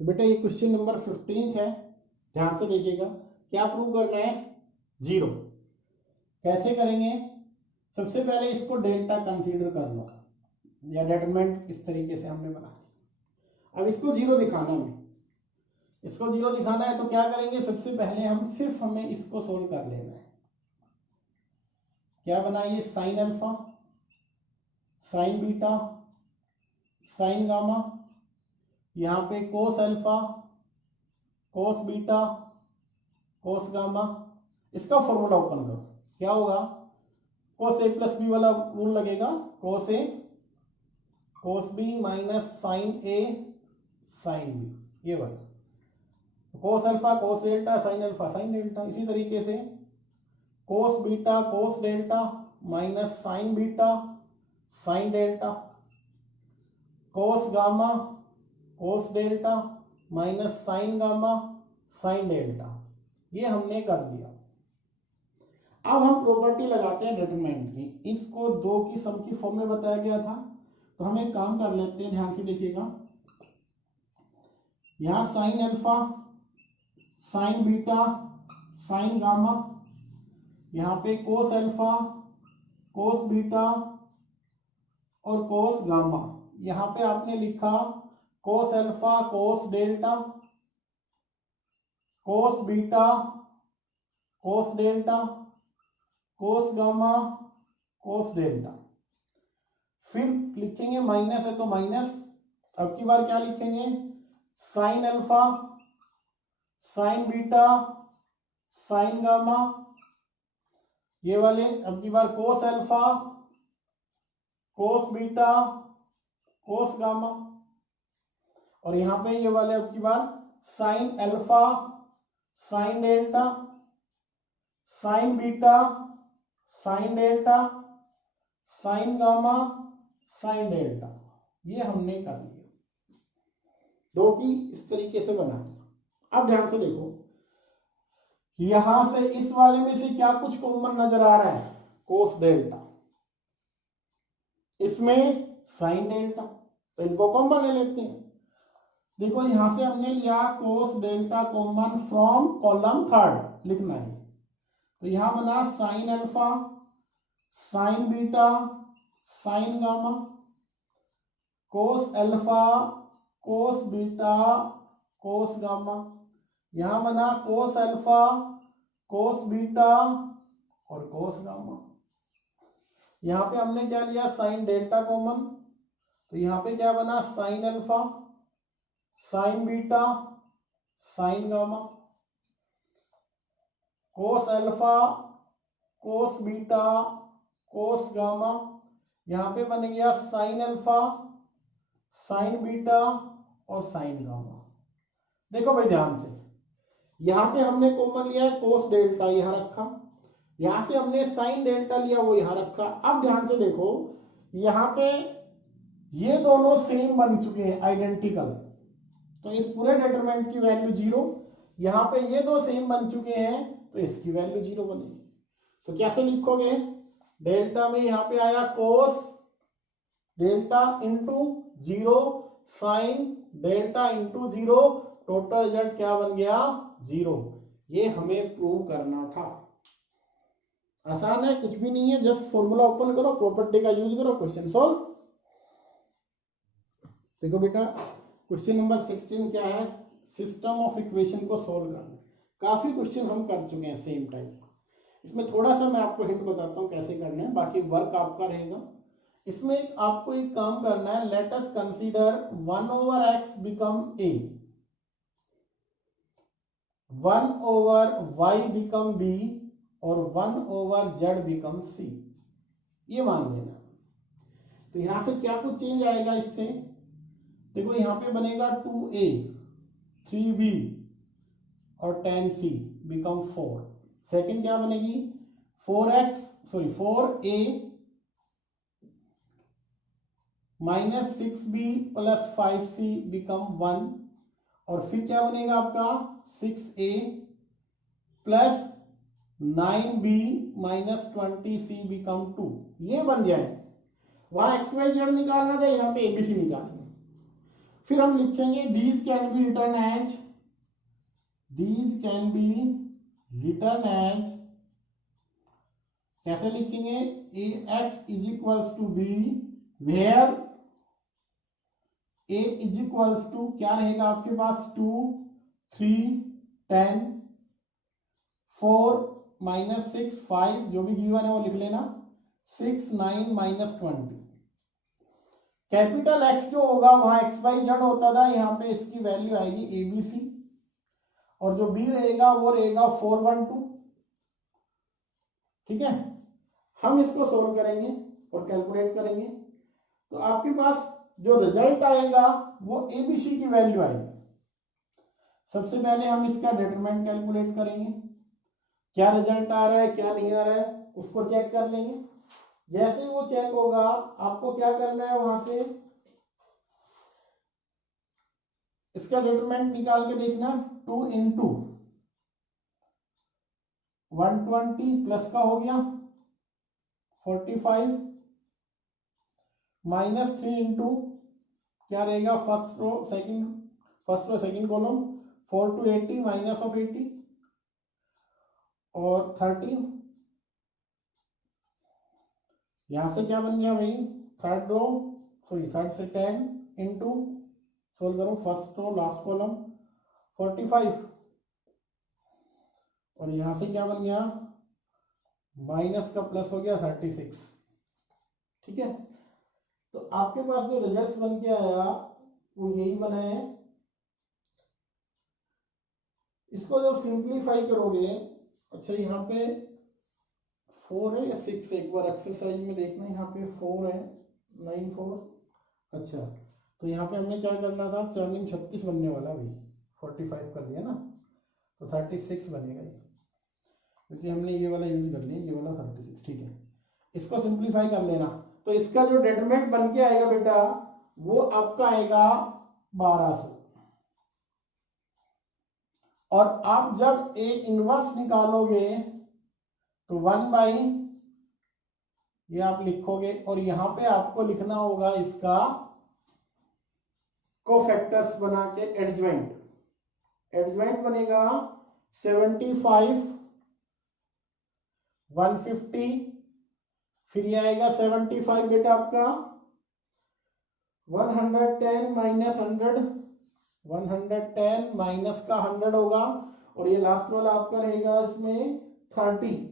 तो बेटा ये क्वेश्चन नंबर 15 है, ध्यान से देखिएगा। क्या प्रूव करना है? 0। कैसे करेंगे? सबसे पहले इसको डेल्टा कंसीडर कर लो, या डेटरमेंट इस तरीके से हमने बना। अब इसको 0 दिखाना है, इसको 0 दिखाना है तो क्या करेंगे? सबसे पहले हमें इसको सोल्व कर लेना है। क्या बनाइए? Sine alpha, sine beta, sine gamma, यहाँ पे cos alpha, cos beta, cos gamma. इसका फॉर्मूला ओपन करो, क्या होगा? कोस ए प्लस बी वाला रूल लगेगा, cos A cos B minus sine A sine B, ये वाला। Cos alpha cos delta, sine alpha sine delta. इसी तरीके से cos beta cos delta minus sine beta sine delta, cos gamma cos delta minus sine gamma sine delta. ये हमने कर दिया। अब हम प्रॉपर्टी लगाते हैं डिटरमिनेंट की। इसको 2 की सम की फॉर्म में बताया गया था, तो हम एक काम कर लेते हैं, ध्यान से देखिएगा। यहां sign alpha, sine beta, sine gamma, यहाँ पे कोस अल्फा, कोस बीटा और कोस गामा। यहाँ पे आपने लिखा कोस अल्फा कोस डेल्टा, कोस beta cos delta, cos gamma cos delta. फिर लिखेंगे माइनस है तो माइनस। अब की बार क्या लिखेंगे? Sine alpha, sine beta, sine gamma, ये वाले। अब की बार cos alpha, cos beta, cos gamma. और यहां पे ये वाले अब की बार sine alpha, sine delta, sine beta, sine delta, sine gamma, sine delta. ये हमने कर लिया, 2 की इस तरीके से बना दिया। अब ध्यान से देखो, यहां से इस वाले में से क्या कुछ कॉमन नजर आ रहा है? कोस डेल्टा, इसमें साइन डेल्टा, तो इनको कॉमन ले लेते हैं। देखो यहां से हमने लिया कोस delta common from column third, लिखना है। तो यहां बना sign alpha, sine beta, sine gamma, कोस alpha, cos beta, cos gamma. यहां बना कोस अल्फा, कोस बीटा और कोस गामा। यहां पे हमने क्या लिया? साइन डेल्टा कॉमन, तो यहां पे क्या बना? Sign alpha, sine beta, sine gamma, कोस alpha, cos beta, cos gamma. यहां पे बन गया साइन अल्फा, साइन बीटा और साइन गामा। देखो भाई ध्यान से, यहां पे हमने कॉमन लिया है कोस डेल्टा, यहां रखा। यहां से हमने साइन डेल्टा लिया, वो यहां रखा। अब ध्यान से देखो, यहां पे ये दोनों सेम बन चुके हैं, आइडेंटिकल, तो इस पूरे डिटरमिनेंट की वैल्यू 0। यहां पे ये 2 सेम बन चुके हैं, तो इसकी वैल्यू 0 बनेगी। तो कैसे लिखोगे? डेल्टा में यहां पे आया कोस delta into 0, sine delta into 0, total result क्या बन गया? 0। ये हमें प्रूव करना था। आसान है, कुछ भी नहीं है, जस्ट फॉर्मूला ओपन करो, प्रॉपर्टी का यूज करो, क्वेश्चन सॉल्व। देखो बेटा, क्वेश्चन नंबर 16 क्या है? सिस्टम ऑफ इक्वेशन को सोल्व करना। काफी क्वेश्चन हम कर चुके हैं सेम टाइप। इसमें थोड़ा सा मैं आपको हिंट बताता हूं कैसे करना है, बाकी वर्क आपका रहेगा। इसमें आपको एक काम करना है, let us consider 1/x become a, 1/y become b और 1/z बिकम c। ये मान लेना। तो यहां से क्या कुछ चेंज आएगा इससे? देखो यहां पे बनेगा 2a, 3b और 10c बिकम 4। सेकंड क्या बनेगी? 4a minus 6b plus 5c become 1। और फिर क्या बनेगा आपका? 6a plus 9b minus 20c become 2। ये बन जाए। वहां एक्स वाई जेड निकालना था, यहाँ पे एबीसी निकालेंगे। फिर हम लिखेंगे these can be written as, these can be written as, कैसे लिखेंगे, ax is equals to B, where a is equals to क्या रहेगा आपके पास 2, 3, 10, 4 -6, 5 जो भी गिवन है वो लिख लेना, 6, 9 -20। कैपिटल एक्स जो होगा वहां एक्स वाई जेड होता था, यहाँ पे इसकी वैल्यू आएगी ABC, और जो बी रहेगा वो रहेगा 412। ठीक है, हम इसको सोल्व करेंगे और कैलकुलेट करेंगे, तो आपके पास जो रिजल्ट आएगा वो ABC की वैल्यू आएगी। सबसे पहले हम इसका डिटरमिनेंट कैलकुलेट करेंगे, क्या रिजल्ट आ रहा है क्या नहीं आ रहा है उसको चेक कर लेंगे। जैसे ही वो चेक होगा आपको क्या करना है, वहां से इसका डिटरमिनेंट निकाल के देखना, 2 × 120 प्लस का हो गया 45 -3 × क्या रहेगा, first row second column, 4 to 80 minus of 80 और 13, यहां से क्या बन गया भाई, थर्ड से 10 इंटू, सोल्व करो फर्स्ट रो लास्ट कॉलम 45, और यहां से क्या बन गया, माइनस का प्लस हो गया 36। ठीक है, तो आपके पास जो रिजल्ट बन के आया वो यही बना है। इसको जब सिंप्लीफाई करोगे, अच्छा यहाँ पे 4 है या 6 है, एक बार एक्सरसाइज में देखना, यहाँ पे 4 है, 9 4, अच्छा तो यहाँ पे हमने क्या करना था, 4 36 बनने वाला भाई, 45 कर दिया ना, तो 36 बनेगा ये, क्योंकि हमने ये वाला यूज कर लिया, ये वाला 36। ठीक है, इसको सिंप्लीफाई कर लेना, तो इसका जो डिटरमिनेंट बन के आएगा बेटा वो आपका आएगा 1200। और आप जब ए इनवर्स निकालोगे तो 1 ये आप लिखोगे, और यहां पे आपको लिखना होगा इसका कोफैक्टर्स बना के एडजॉइंट बनेगा 75 150, फिर ये आएगा 75 बेटा आपका 110 माइनस 100, 110 माइनस का 100 होगा, और ये लास्ट वाला आपका रहेगा इसमें 30,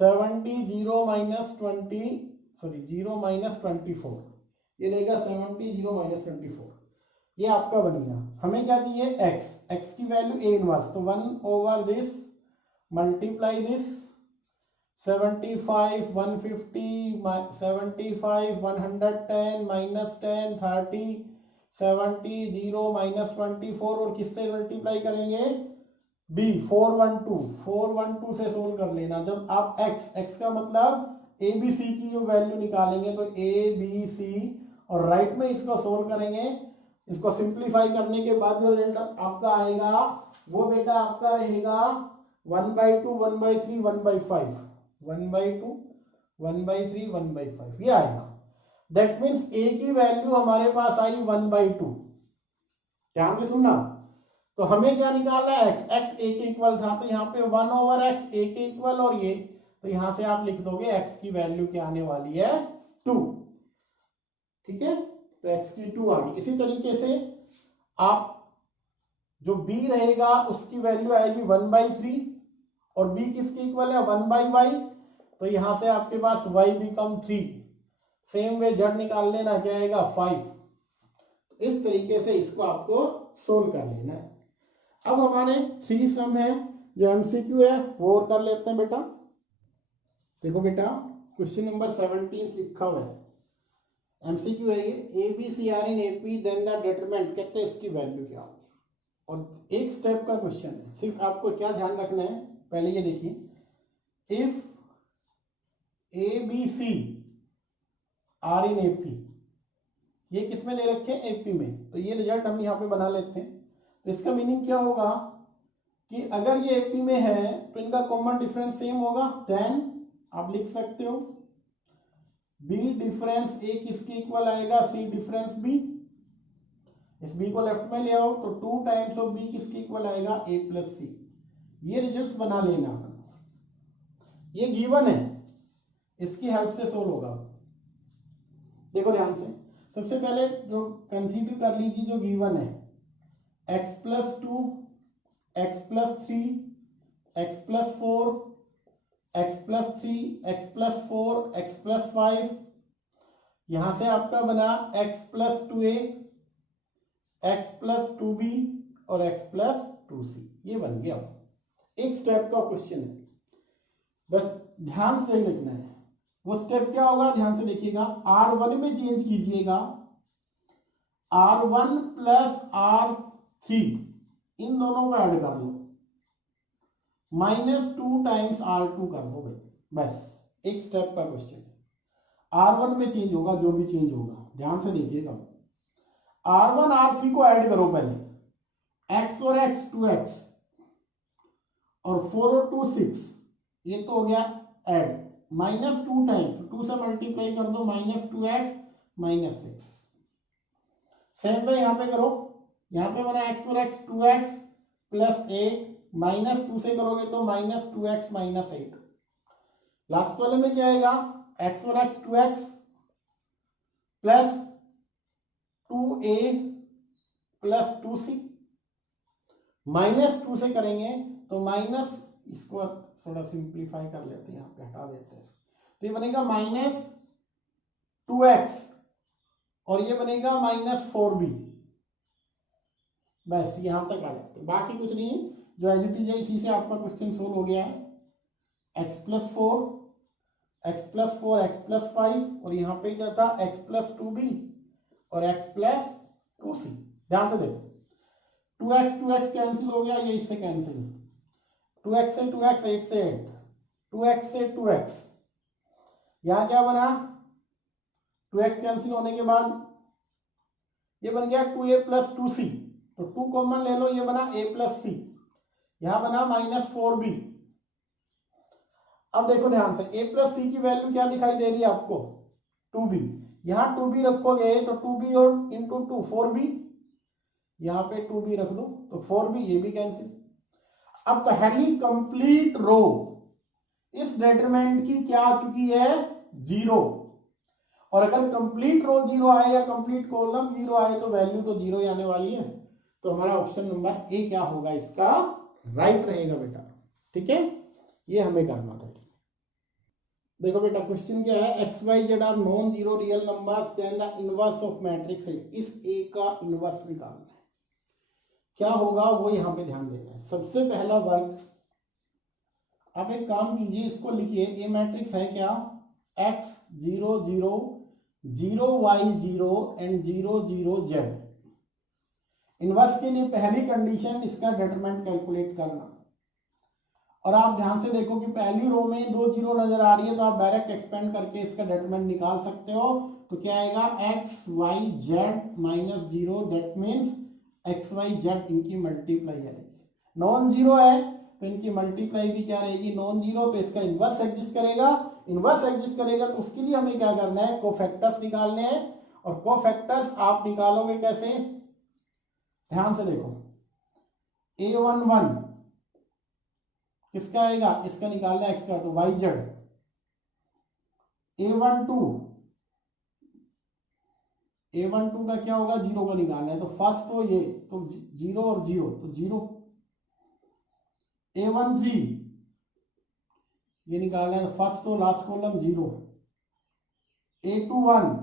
70 0 -20 0 -24, ये रहेगा 70 0 -24, ये आपका बन गया। हमें क्या चाहिए, x की वैल्यू a इनवर्स, तो 1/this मल्टीप्लाई दिस 75 150 75 110 -10 30 70 0 -24, और किससे मल्टीप्लाई करेंगे, b 412 से सोल्व कर लेना। जब आप x का मतलब ABC की जो वैल्यू निकालेंगे तो ABC, और राइट में इसको सोल्व करेंगे, इसको सिंप्लीफाई करने के बाद जो रिजल्ट आपका आएगा वो बेटा आपका रहेगा 1/2 1/3 1/5, 1/2 1/3 1/5 ये आएगा। दैट मीन्स a की वैल्यू हमारे पास आई 1/2। ध्यान से सुनना, तो हमें क्या निकालना है, x a के इक्वल था, तो यहाँ पे 1/x a के इक्वल, और ये तो यहां से आप लिख दोगे x की वैल्यू क्या आने वाली है 2। ठीक है, तो x की 2 आ गई। इसी तरीके से आप जो b रहेगा उसकी वैल्यू आएगी 1/3, और b किसके इक्वल है 1/y, तो यहां से आपके पास y become 3। Same way z निकाल लेना, क्या आएगा 5। तो इस तरीके से इसको आपको सोल्व कर लेना है। अब हमारे 3 सम है, जो MCQ है वो और कर लेते हैं बेटा। देखो बेटा, क्वेश्चन नंबर 17 लिखा हुआ है, MCQ है ये, ABC are in AP then the determinant, कहते हैं इसकी वैल्यू क्या होगी, और एक स्टेप का क्वेश्चन है। सिर्फ आपको क्या ध्यान रखना है, पहले ये देखिए, if ABC are in AP, ये किस में दे रखे हैं AP में, तो ये रिजल्ट हम यहाँ पे बना लेते हैं। तो इसका मीनिंग क्या होगा कि अगर ये AP में है तो इनका कॉमन डिफरेंस सेम होगा, देन आप लिख सकते हो बी डिफरेंस ए किसके इक्वल आएगा, सी डिफरेंस बी। इस बी को लेफ्ट में ले आओ तो 2 टाइम्स ऑफ बी किसके इक्वल आएगा, ए प्लस सी। ये रिजल्ट्स बना लेना, ये गिवन है, इसकी हेल्प से सोल्व होगा। देखो ध्यान से, सबसे पहले जो कंसीडर कर लीजिए जो गिवन है, x plus 2, x plus 3, x plus 4, x plus 3, x plus 4, x plus 5। यहां से आपका बना x plus 2a, x plus 2b और x प्लस 2c। ये बन गया, एक स्टेप का क्वेश्चन है, बस ध्यान से लिखना है। वो स्टेप क्या होगा, ध्यान से देखिएगा। R1 में चेंज कीजिएगा, R1 प्लस R3 इन दोनों को ऐड कर लो, -2 टाइम्स R2 कर दो भाई, बस एक स्टेप का क्वेश्चन है। R1 में चेंज होगा, जो भी चेंज होगा ध्यान से देखिएगा। R1 R3 को ऐड करो पहले, x और x 2x और 4 और 2 6, ये तो हो गया ऐड, -2 टाइम्स 2 से मल्टीप्लाई कर दो, -2x -6। सेम पे यहां पे करो, यहां पे बना x और x 2x प्लस 8, -2 से करोगे तो -2x -8। लास्ट वाले में क्या आएगा, x और x 2x plus 2a plus 2c, -2 से करेंगे तो माइनस, इसको थोड़ा सिंप्लीफाई कर लेते हैं, यहाँ पे हटा देते हैं, तो ये बनेगा -2x और ये बनेगा -4b। बस यहां तक आ जाते हैं, बाकी कुछ नहीं है, जो एज इट इज है इसी से आपका क्वेश्चन सोल्व हो गया है। x plus 4, x plus 4, x plus 5 और यहाँ पे क्या था, x प्लस 2b और x प्लस 2c। ध्यान से देखो, 2x कैंसिल हो गया, ये इससे कैंसिल, 2x से 2x 8 से 8, 2x से 2x, यहां क्या बना, 2x कैंसिल होने के बाद ये बन गया 2a प्लस 2c, तो 2 कॉमन ले लो, ये बना a प्लस c, यहां बना -4b। अब देखो ध्यान से, a प्लस c की वैल्यू क्या दिखाई दे रही है आपको, 2b। यहां 2b रखोगे तो 2b और इंटू 2 4b, यहां पे 2b रख दो तो 4b, ये भी कैंसिल। अब पहली कंप्लीट रो इस डिटरमिनेंट की क्या आ चुकी है, 0। और अगर कंप्लीट रो 0 आए या कंप्लीट कॉलम 0 आए तो वैल्यू तो 0 ही आने वाली है। तो हमारा ऑप्शन नंबर ए क्या होगा, इसका राइट रहेगा बेटा। ठीक है, ये हमें करना था। देखो बेटा क्वेश्चन क्या है, X Y Z are non zero real numbers, then the inverse of matrix है। इस ए का इनवर्स निकालना है, क्या होगा वो यहाँ पे ध्यान देना है। सबसे पहला वर्क, आप एक काम कीजिए, इसको लिखिए, ए मैट्रिक्स है क्या, x 0 0 0 y 0 and 0 0 z। Inverse के लिए पहली कंडीशन इसका डिटरमिनेंट कैलकुलेट करना। और आप ध्यान से देखो कि पहली रो में 2 जीरो नजर आ रही है, तो आप डायरेक्ट एक्सपेंड करके इसका डिटरमिनेंट निकाल सकते हो। तो क्या आएगा, x y z -0, that means x y z इनकी मल्टीप्लाई आएगी। नॉन जीरो है तो इनकी मल्टीप्लाई भी क्या रहेगी, नॉन जीरो, तो इसका इनवर्स एग्जिस्ट करेगा। इनवर्स एग्जिस्ट करेगा तो उसके लिए हमें क्या करना है, कोफैक्टर्स निकालने हैं। और कोफैक्टर्स आप निकालोगे कैसे, ध्यान से देखो, a11 किसका आएगा, इसका निकालना है, x का, तो yz। a12 का क्या होगा, 0 का निकालना है, तो फर्स्ट रो ये, तो 0 और 0 तो 0। a13 ये निकालना है, first row last column 0। a21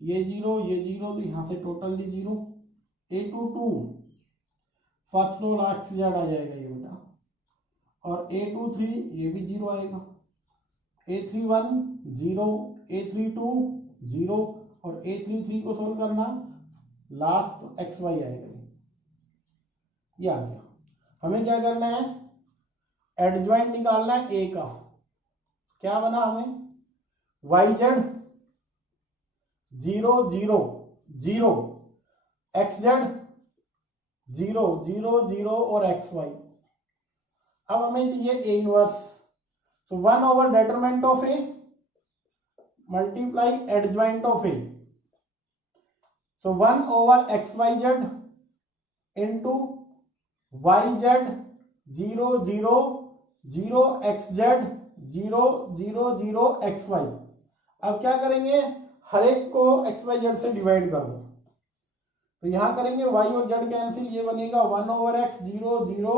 ये 0 ये 0, तो यहां से totally 0। a22 first row last Z आ जाएगा ये बेटा, और a23 ये भी 0 आएगा। a31 0, a32 0 और a33 को सोल्व करना, लास्ट एक्स वाई आएगा, ये आ गया। हमें क्या करना है, एडजॉइंट निकालना है ए का। क्या बना हमें, yz 0 0 0, xz 0 0 0 और xy। अब हमें चाहिए ए इनवर्स, तो 1 over determinant of A multiply adjoint of A. So 1 over xyz into yz 0 0 0 xz 0 0 0 xy। अब क्या करेंगे, हर एक को xyz से डिवाइड कर दो, तो यहां करेंगे y और z कैंसिल, ये बनेगा 1 over x 0 0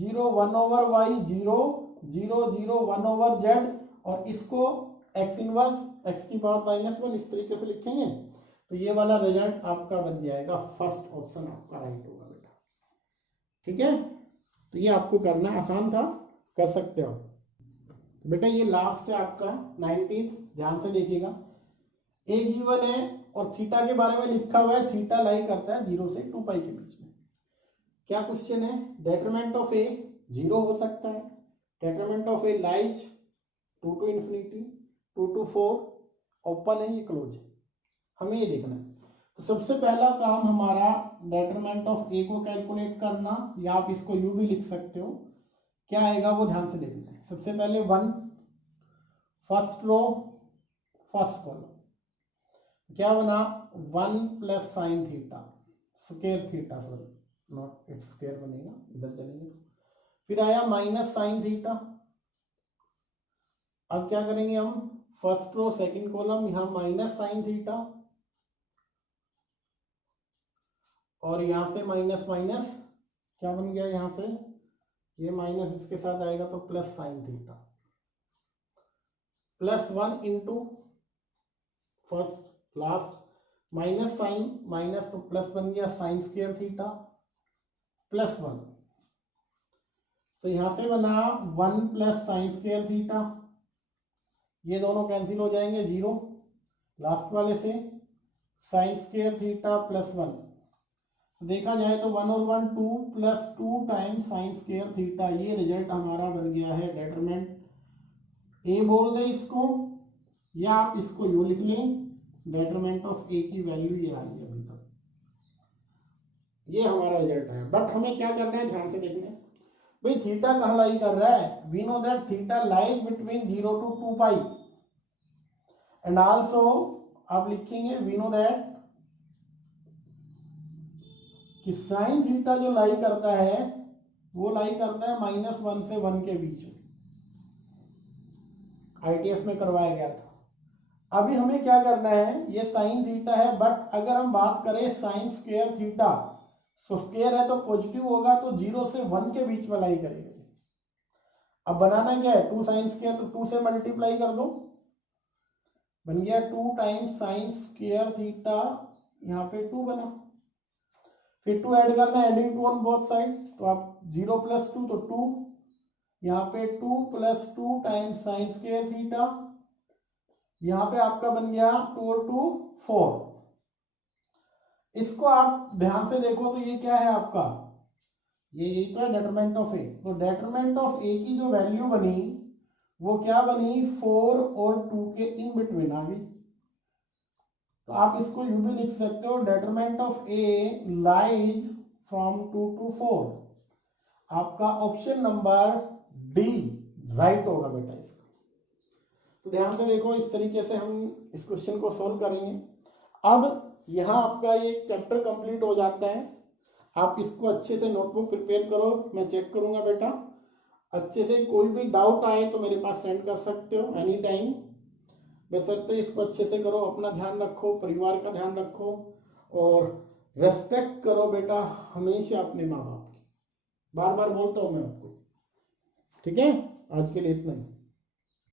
0 1 over y 0 0 0 1 over z, और इसको x इनवर्स x की पावर -1 इस तरीके से लिखेंगे, तो ये वाला रिजल्ट आपका बन जाएगा, फर्स्ट ऑप्शन आपका राइट होगा बेटा। ठीक है, तो ये आपको करना आसान था, कर सकते हो। तो बेटा ये लास्ट है आपका 19, ध्यान से देखिएगा। ए गिवन है और थीटा के बारे में लिखा हुआ है, थीटा लाई करता है 0 से 2 पाई के बीच में। क्या क्वेश्चन है, डेटरमेंट ऑफ ए 0 हो सकता है, determinant of A lies 2 to infinity 2 to 4, open है ये क्लोज है, हमें ये देखना है। तो सबसे पहला काम हमारा डेटरमेंट ऑफ ए को कैलकुलेट करना, या आप इसको यू भी लिख सकते हो, क्या आएगा वो ध्यान से देखना है। सबसे पहले 1 फर्स्ट रो फर्स्ट कॉलम, क्या बना 1 plus sine theta square theta, sorry not its square बनेगा, इधर चलेंगे। फिर आया माइनस साइन थीटा, अब क्या करेंगे हम, फर्स्ट रो सेकंड कॉलम, यहां माइनस साइन थीटा, और यहां से माइनस माइनस क्या बन गया, यहां से ये माइनस इसके साथ आएगा तो plus sine theta, plus 1 into first last minus sine minus तो प्लस बन गया साइन स्क्वायर थीटा प्लस 1, तो यहां से बना 1 प्लस साइन स्क्वायर थीटा, ये दोनों कैंसिल हो जाएंगे 0, लास्ट वाले से साइन स्क्वायर थीटा प्लस 1, देखा जाए तो 1 और 1 2 plus 2 times sine square theta, ये रिजल्ट हमारा बन गया है डेटरमेंट। ए बोल दे इसको, या आप इसको यू लिख लें, डेटरमेंट ऑफ ए की वैल्यू ये आई है अभी तक, ये हमारा रिजल्ट है। बट हमें क्या करना है, ध्यान से देखना है भाई, थीटा कहाँ लाई कर रहा है, we know that theta lies between 0 to 2 pi, and also आप लिखेंगे वी नो दैट कि साइन थीटा जो लाई करता है वो लाई करता है -1 से 1 के बीच में, आईटीएफ में करवाया गया था। अभी हमें क्या करना है, ये साइन थीटा है, बट अगर हम बात करें साइन स्क्वायर थीटा, तो स्क्वायर है तो पॉजिटिव होगा, तो 0 से 1 के बीच में लाई करेगा। अब बनाना क्या है, 2 साइन स्क्वायर, तो 2 से मल्टीप्लाई कर दो, बन गया 2 टाइम्स साइन स्क्वायर थीटा, यहाँ पे 2 बना, फिर 2 ऐड करना है, एडिंग 2 ऑन बोथ साइड, तो आप 0 प्लस 2 तो 2, यहाँ पे 2 plus 2 times sine square theta, यहाँ पे आपका बन गया 2 और 2 4। इसको आप ध्यान से देखो तो ये क्या है आपका, ये यही तो है डेटरमेंट ऑफ ए। तो डेटरमेंट ऑफ ए की जो वैल्यू बनी वो क्या बनी, 4 और 2 के इन बिटवीन आ गई, तो आप इसको यू भी लिख सकते हो, determinant of A lies from 2 to 4। आपका ऑप्शन नंबर डी राइट होगा बेटा इसका। तो ध्यान से देखो, इस तरीके से हम इस क्वेश्चन को सोल्व करेंगे। अब यहाँ आपका ये चैप्टर कंप्लीट हो जाता है, आप इसको अच्छे से नोटबुक प्रिपेयर करो, मैं चेक करूंगा बेटा अच्छे से, कोई भी डाउट आए तो मेरे पास सेंड कर सकते हो एनी टाइम, बशर्ते इसको अच्छे से करो, अपना ध्यान रखो, परिवार का ध्यान रखो, और रेस्पेक्ट करो बेटा हमेशा अपने माँ बाप की, बार बार बोलता हूँ मैं आपको। ठीक है, आज के लिए इतना ही।